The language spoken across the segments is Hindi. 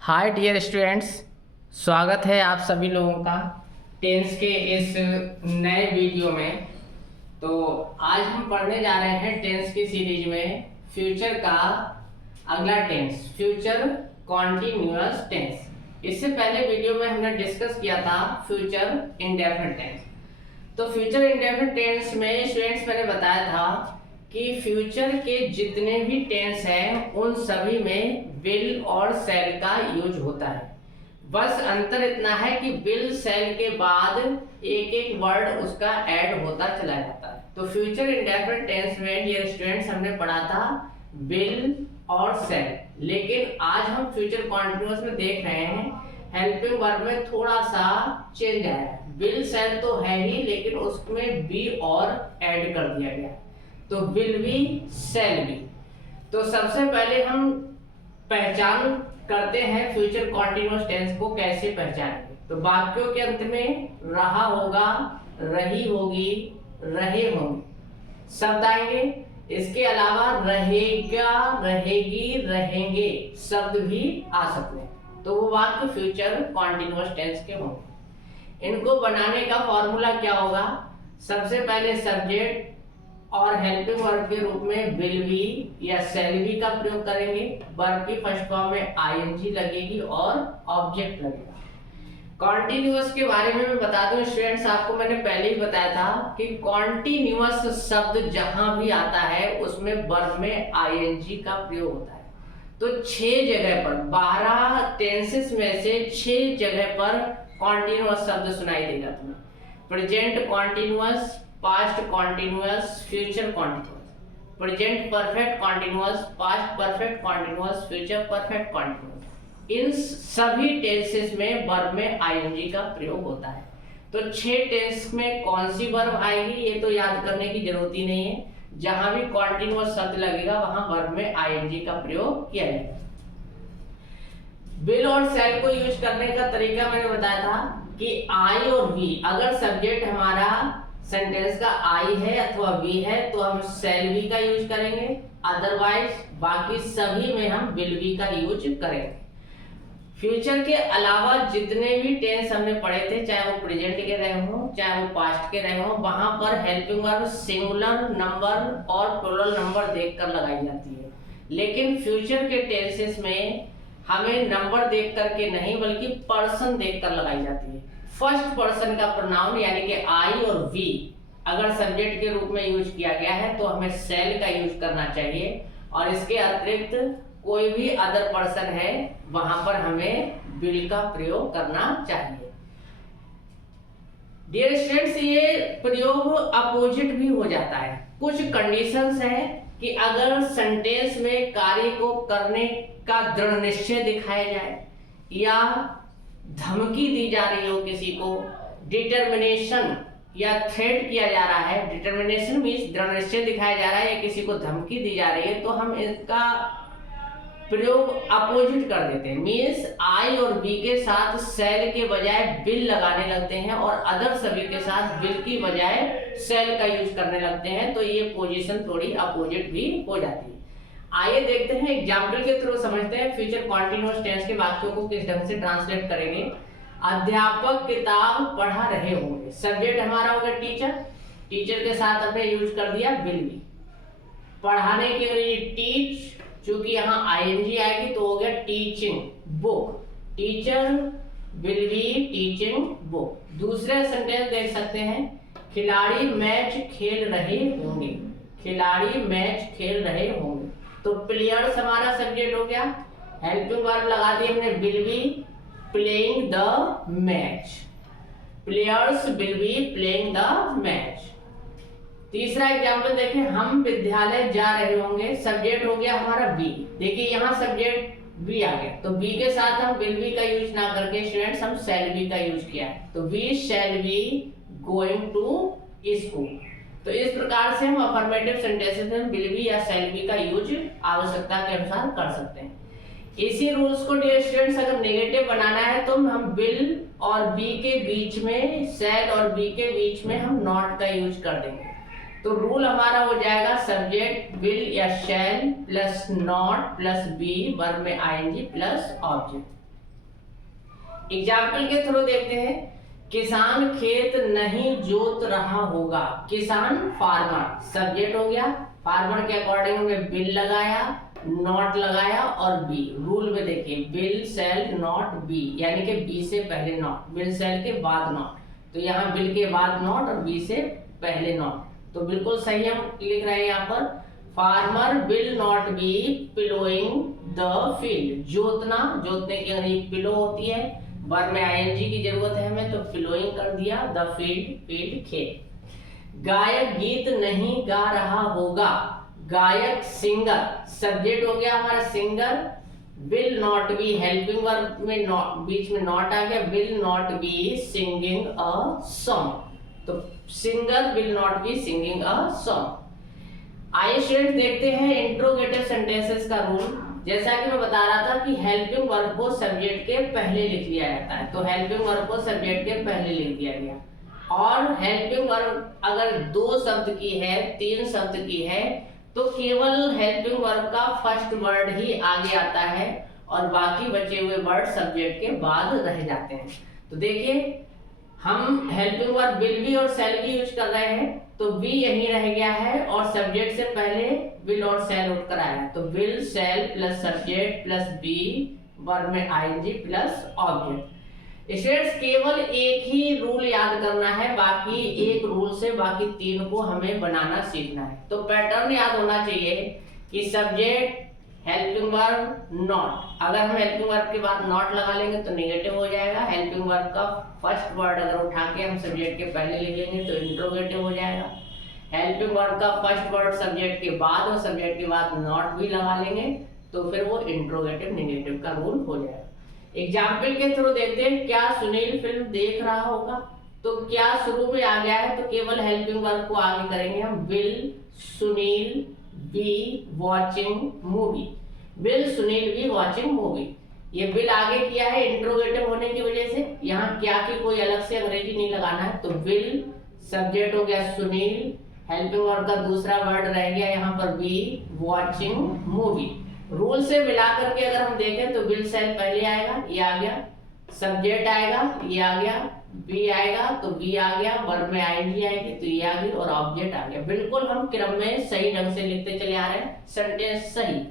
हाय डियर स्टूडेंट्स, स्वागत है आप सभी लोगों का टेंस के इस नए वीडियो में। तो आज हम पढ़ने जा रहे हैं टेंस की सीरीज में फ्यूचर का अगला टेंस, फ्यूचर कॉन्टिन्यूअस टेंस। इससे पहले वीडियो में हमने डिस्कस किया था फ्यूचर इंडेफिनिट टेंस। तो फ्यूचर इंडेफिनिट टेंस में स्टूडेंट्स मैंने बताया था कि फ्यूचर के जितने भी टेंस हैं उन सभी में विल और शैल का यूज होता है। बस अंतर इतना है कि विल शैल के बाद एक एक वर्ड उसका ऐड होता चला जाता है। तो फ्यूचर इंडेफिनिट टेंस में डियर स्टूडेंट्स हमने पढ़ा था विल और शैल, लेकिन आज हम फ्यूचर कॉन्टिन्यूअस में देख रहे हैं हेल्पिंग वर्ब में थोड़ा सा चेंज आया है। विल शैल तो है ही, लेकिन उसमें बी और ऐड कर दिया गया, तो विल बी शैल बी। तो सबसे पहले हम पहचान करते हैं फ्यूचर कॉन्टिन्यूअस टेंस को कैसे पहचानेंगे। तो वाक्यों के अंत में रहा होगा, रही होगी, रहे होंगे शब्द आएंगे। इसके अलावा रहेगा, रहेगी, रहेंगे शब्द भी आ सकते हैं। तो वो वाक्य फ्यूचर कॉन्टिन्यूअस टेंस के होंगे। इनको बनाने का फॉर्मूला क्या होगा? सबसे पहले सब्जेक्ट और हेल्पिंग वर्ब के रूप में विल बी या शैल बी का प्रयोग करेंगे। वर्ब की फर्स्ट फॉर्म में आईएनजी लगेगी और ऑब्जेक्ट लगेगा। कॉन्टिन्यूअस के बारे में मैं बता दूं स्टूडेंट्स, आपको मैंने पहले ही बताया था कि कॉन्टिन्यूअस शब्द जहां भी आता है उसमें वर्ब में आईएनजी का प्रयोग होता है। तो 6 जगह पर 12 टेंसेस में से 6 जगह पर कॉन्टिन्यूअस शब्द सुनाई देगा तुम्हें। Present continuous, past continuous, future continuous, present perfect continuous, past perfect continuous, future perfect continuous. इन सभी टेंसेस में वर्ब में आईएनजी का प्रयोग होता है। तो 6 टेंस में कौन सी वर्ब आएगी ये तो याद करने की जरूरत ही नहीं है। जहां भी कॉन्टिन्यूअस शब्द लगेगा वहां वर्ब में आईएनजी का प्रयोग किया जाएगा। विल और शैल को यूज करने का तरीका मैंने बताया था कि आई और वी, अगर सब्जेक्ट हमारा सेंटेंस का आई है अथवा वी है तो हम शैल बी का यूज करेंगे, अदरवाइज बाकी सभी में हम विल बी का यूज करेंगे। फ्यूचर के अलावा जितने भी टेंस हमने पढ़े थे, चाहे वो प्रेजेंट के रहे हो चाहे वो पास्ट के रहे हो, वहां पर हेल्पिंग वर्ब सिंगुलर नंबर और प्लूरल नंबर देखकर लगाई जाती है। लेकिन फ्यूचर के टेंसेस में हमें नंबर देख करके नहीं बल्कि पर्सन देखकर लगाई जाती है। फर्स्ट पर्सन का प्रोनाउन यानी कि आई और वी अगर सब्जेक्ट के रूप में यूज किया गया है तो हमें शैल का यूज करना चाहिए, और इसके अतिरिक्त कोई भी अदर पर्सन है वहां पर हमें विल का प्रयोग करना चाहिए। डियर स्टूडेंट्स, ये प्रयोग अपोजिट भी हो जाता है। कुछ कंडीशंस हैं कि अगर सेंटेंस में कार्य को करने का दृढ़ निश्चय दिखाया जाए या धमकी दी जा रही हो, किसी को डिटर्मिनेशन या थ्रेट किया जा रहा है, डिटर्मिनेशन मींस दृढ़ निश्चय दिखाया जा रहा है या किसी को धमकी दी जा रही है, तो हम इसका प्रयोग अपोजिट कर देते हैं। मींस आई और बी के साथ शैल के बजाय विल लगाने लगते हैं और अदर सभी के साथ विल की बजाय शैल का यूज करने लगते हैं। तो ये पोजीशन थोड़ी अपोजिट भी हो जाती है। आइए देखते हैं, एग्जाम्पल के थ्रू समझते हैं फ्यूचर कॉन्टिन्यूअस टेंस के वाक्यों को किस ढंग से ट्रांसलेट करेंगे। अध्यापक किताब पढ़ा रहे होंगे, सब्जेक्ट हमारा होगा टीचर, टीचर के साथ हमने यूज कर दिया विल बी। पढ़ाने के लिए टीच, चूंकि यहाँ आईएनजी आएगी तो हो गया teaching book, teacher will be teaching book. दूसरे सेंटेंस देख सकते हैं, खिलाड़ी मैच खेल रहे होंगे, खिलाड़ी मैच खेल रहे होंगे। तो प्लेयर्स हमारा सब्जेक्ट हो गया, हेल्पिंग वर्ब लगा दिए हमने will be playing the match, players will be playing the match. तीसरा एग्जाम्पल देखें, हम विद्यालय जा रहे होंगे, सब्जेक्ट हो गया हमारा बी। देखिए यहाँ सब्जेक्ट बी आ गया, तो बी के साथ हम विल बी का यूज ना करके स्टूडेंट्स हम शैल बी का यूज किया है। तो we shall be going to school. तो इस प्रकार से हम अफर्मेटिव सेंटेंसेस में विल बी या शैल बी का यूज आवश्यकता के अनुसार कर सकते हैं। इसी रूल्स को डियर स्टूडेंट्स अगर नेगेटिव बनाना है तो हम विल और बी के बीच में, शैल और बी के बीच में हम नॉट का यूज कर देंगे। तो रूल हमारा हो जाएगा सब्जेक्ट विल या shall plus not plus be, verb में आईएनजी प्लस ऑब्जेक्ट। एग्जाम्पल के थ्रू देखते हैं। किसान खेत नहीं जोत रहा होगा। किसान फार्मर सब्जेक्ट हो गया, फार्मर के अकॉर्डिंग हमने विल लगाया, नॉट लगाया और बी। रूल में देखिए विल सेल नॉट बी, यानी कि बी से पहले नॉट, विल सेल के बाद नॉट। तो यहाँ विल के बाद नॉट और बी से पहले नॉट, तो बिल्कुल सही हम लिख रहे हैं यहाँ पर। Farmer will not B ploughing the field. जोतना, जोतने की अंग्रेजी पिलो होती है, वर्ब में आईएनजी की जरूरत है हमें, तो प्लोइंग कर दिया, द फील्ड, फील्ड खेत। गायक गीत नहीं गा रहा होगा। गायक सिंगर सब्जेक्ट हो गया हमारा singer, will not be helping verb में नॉट, बीच में नॉट आ गया, will not be singing a song. तो singer will not be singing a song. आइए स्टूडेंट देखते हैं इंट्रोगेटिव सेंटेंसेस का रूल। जैसा कि मैं बता रहा था कि हेल्पिंग वर्ब को सब्जेक्ट के पहले लिख लिया जाता है, तो हेल्पिंग वर्ब को सब्जेक्ट के पहले लिख दिया गया। और हेल्पिंग वर्ब अगर 2 शब्द की है, 3 शब्द की है, तो केवल हेल्पिंग वर्ब का फर्स्ट वर्ड ही आगे आता है और बाकी बचे हुए वर्ड सब्जेक्ट के बाद रह जाते हैं। तो देखिए हम हेल्पिंग वर्ब विल बी और शैल बी यूज कर रहे हैं, तो बी यही रह गया है और सब्जेक्ट से पहले विल और शैल उठकर आया, तो will shall plus subject plus be, verb में आईएनजी प्लस ऑब्जेक्ट। स्टूडेंट्स केवल एक ही रूल याद करना है, बाकी एक रूल से बाकी 3 को हमें बनाना सीखना है। तो पैटर्न याद होना चाहिए कि सब्जेक्ट, हेल्पिंग वर्ब, नॉट। अगर हम हेल्पिंग वर्ब के बाद नॉट लगा लेंगे तो नेगेटिव हो जाएगा। हेल्पिंग वर्ब का फर्स्ट वर्ड अगर उठा के हम सब्जेक्ट के पहले लिख लेंगे तो इंट्रोगेटिव हो जाएगा। हेल्पिंग वर्ब का फर्स्ट वर्ड सब्जेक्ट के बाद और सब्जेक्ट के बाद नॉट भी लगा लेंगे तो फिर वो इंट्रोगेटिव नेगेटिव का रूल हो जाएगा। एग्जाम्पल के थ्रू देखते हैं। क्या सुनील फिल्म देख रहा होगा? तो क्या शुरू में आ गया है तो केवल हेल्पिंग वर्ब को आगे करेंगे हम, will Sunil be watching movie. Will Sunil be watching movie, ये विल आगे किया है इंट्रोगेटिव होने की वजह से। यहाँ क्या की कोई अलग से अंग्रेजी नहीं लगाना है, तो विल सब्जेक्ट हो गया सुनील, हेल्पिंग वर्ब का दूसरा वर्ड रह गया यहाँ पर बी, वॉचिंग मूवी। रूल से मिला करके अगर हम देखें तो विल सेल पहले आएगा, ये आ गया, सब्जेक्ट आएगा, ये आ गया, बी आएगा तो बी आ गया, वर्ब में आईएनजी आएगी तो ये आ गई और ऑब्जेक्ट आ गया। बिल्कुल हम क्रम में सही ढंग से लिखते चले आ रहे हैं, सेंटेंस सही।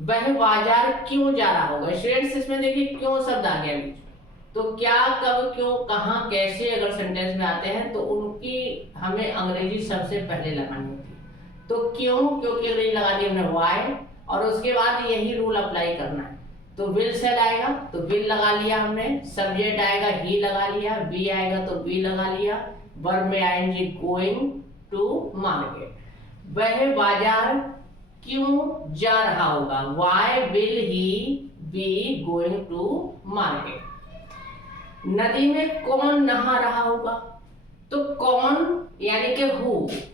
वह बाजार क्यों जा रहा होगा? स्टूडेंट्स इसमें देखिए क्यों शब्द आ गया बीच में, तो क्या, कब, क्यों, कहां, कैसे अगर सेंटेंस में आते हैं तो उनकी हमें अंग्रेजी सबसे पहले लगानी होती है। तो क्यों, क्योंकि अंग्रेजी लगा दी हमने वाई, और उसके बाद यही रूल अप्लाई करना है। तो विल सेल आएगा तो विल लगा लिया हमने, सब्जेक्ट आएगा ही लगा लिया, बी आएगा तो बी लगा लिया, वर्ब में आएंगे गोइंग टू मार्केट। वह बाजार क्यों जा रहा होगा? Why will he be going to market. नदी में कौन नहा रहा होगा? तो कौन यानी कि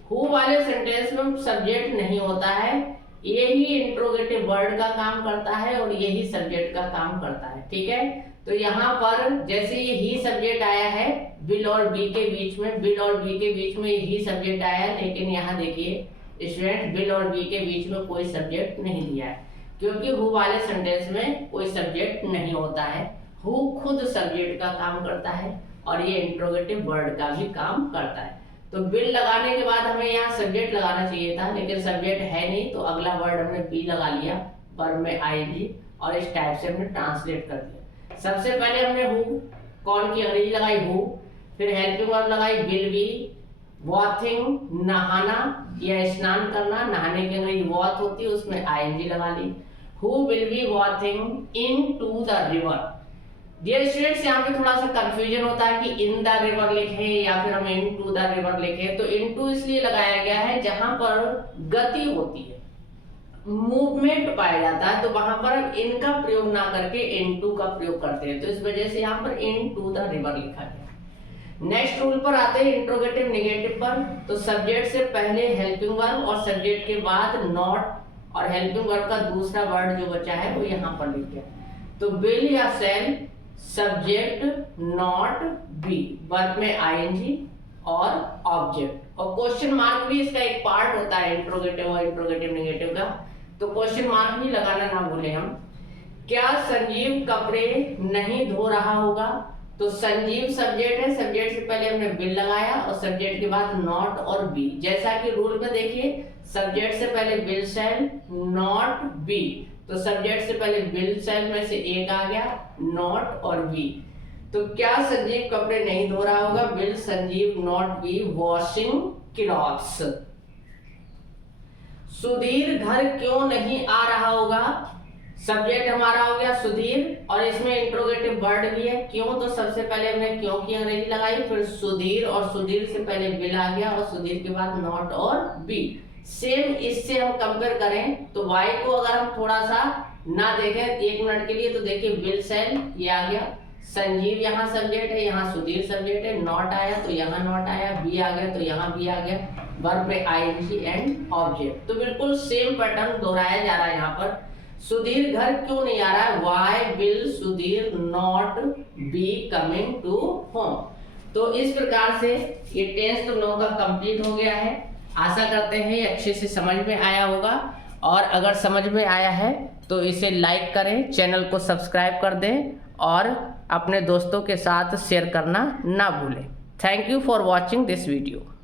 हु वाले सेंटेंस में सब्जेक्ट नहीं होता है, यही इंट्रोगेटिव वर्ड का काम करता है और यही सब्जेक्ट का काम करता है, ठीक है। तो यहाँ पर जैसे ये ही सब्जेक्ट आया है विल और बी के बीच में, विल और बी के बीच में ही सब्जेक्ट आया है, लेकिन यहाँ देखिए स्टूडेंट विल और बी के बीच में कोई सब्जेक्ट नहीं दिया है, क्योंकि हु वाले सेंटेंस में कोई सब्जेक्ट नहीं होता है। हु खुद सब्जेक्ट का काम करता है और ये इंट्रोगेटिव वर्ड का भी काम करता है। तो विल लगाने के बाद हमें यहाँ सब्जेक्ट लगाना चाहिए था, लेकिन सब्जेक्ट है नहीं तो अगला वर्ड हमने बी लगा लिया, वर्ब में आईएनजी, और इस टाइप से हमने ट्रांसलेट कर दिया। सबसे पहले हमने हु, कौन की अंग्रेजी लगाई हु, फिर हेल्पिंग वर्ब लगाई विल बी, वॉथिंग नहाना या स्नान करना, नहाने की अंग्रेजी वॉथ होती है, उसमें आईएनजी लगा ली। Who will be bathing into the river. Dear students यहाँ पे थोड़ा सा कंफ्यूजन होता है कि इन द रिवर लिखें या फिर हम इन टू द रिवर लिखें। तो इन टू इसलिए लगाया गया है जहां पर गति होती है, मूवमेंट पाया जाता है, तो वहां पर इन का प्रयोग ना करके इन टू का प्रयोग करते हैं, तो इस वजह से यहाँ पर इन टू द रिवर लिखा गया। नेक्स्ट रूल पर आते हैं इंट्रोगेटिव नेगेटिव पर। तो सब्जेक्ट से पहले हेल्पिंग वर्ब और सब्जेक्ट के बाद नॉट, और हेल्पिंग वर्ब का दूसरा वर्ड जो बचा है वो यहाँ पर लिख गया। तो विल या शैल, सब्जेक्ट नॉट बी, वर्ब में आईएनजी और ऑब्जेक्ट, और क्वेश्चन मार्क भी इसका एक पार्ट होता है इंट्रोगेटिव और इंट्रोगेटिव नेगेटिव का, तो क्वेश्चन मार्क भी लगाना ना भूलें हम। क्या संजीव कपड़े नहीं धो रहा होगा? तो संजीव सब्जेक्ट है, सब्जेक्ट से पहले हमने विल लगाया और सब्जेक्ट के बाद नॉट और बी। जैसा कि रूल में देखिए, सब्जेक्ट से पहले विल शैल नॉट बी, तो सब्जेक्ट से पहले विल शैल में से एक आ गया, नॉट और बी। तो क्या संजीव कपड़े नहीं धो रहा होगा? Will Sanjeev not be washing clothes. Sudhir घर क्यों नहीं आ रहा होगा? सब्जेक्ट हमारा हो गया सुधीर और इसमें इंट्रोगेटिव वर्ड भी है, क्यों? तो सबसे पहले हमने क्यों की अंग्रेजी लगाई, फिर सुधीर और सुधीर से पहले विल आ गया और सुधीर के बाद नॉट और बी। सेम इससे हम कंपेयर करें तो वाई को अगर हम थोड़ा सा ना देखें 1 मिनट के लिए, तो देखिए विल शैल ये आ गया, संजीव यहाँ सब्जेक्ट है, यहाँ सुधीर सब्जेक्ट है, नॉट आया तो यहाँ नॉट आया, बी आ गया तो यहाँ बी आ गया, वर्ब में आईएनजी एंड ऑब्जेक्ट। तो बिल्कुल सेम पैटर्न दोहराया जा रहा है यहाँ पर। सुधीर घर क्यों नहीं आ रहा है? Why will Sudhir not be coming to home? तो इस प्रकार से ये टेंस तुम लोगों का कंप्लीट हो गया है। आशा करते हैं ये अच्छे से समझ में आया होगा, और अगर समझ में आया है तो इसे लाइक करें, चैनल को सब्सक्राइब कर दें और अपने दोस्तों के साथ शेयर करना ना भूलें। Thank you for watching this video.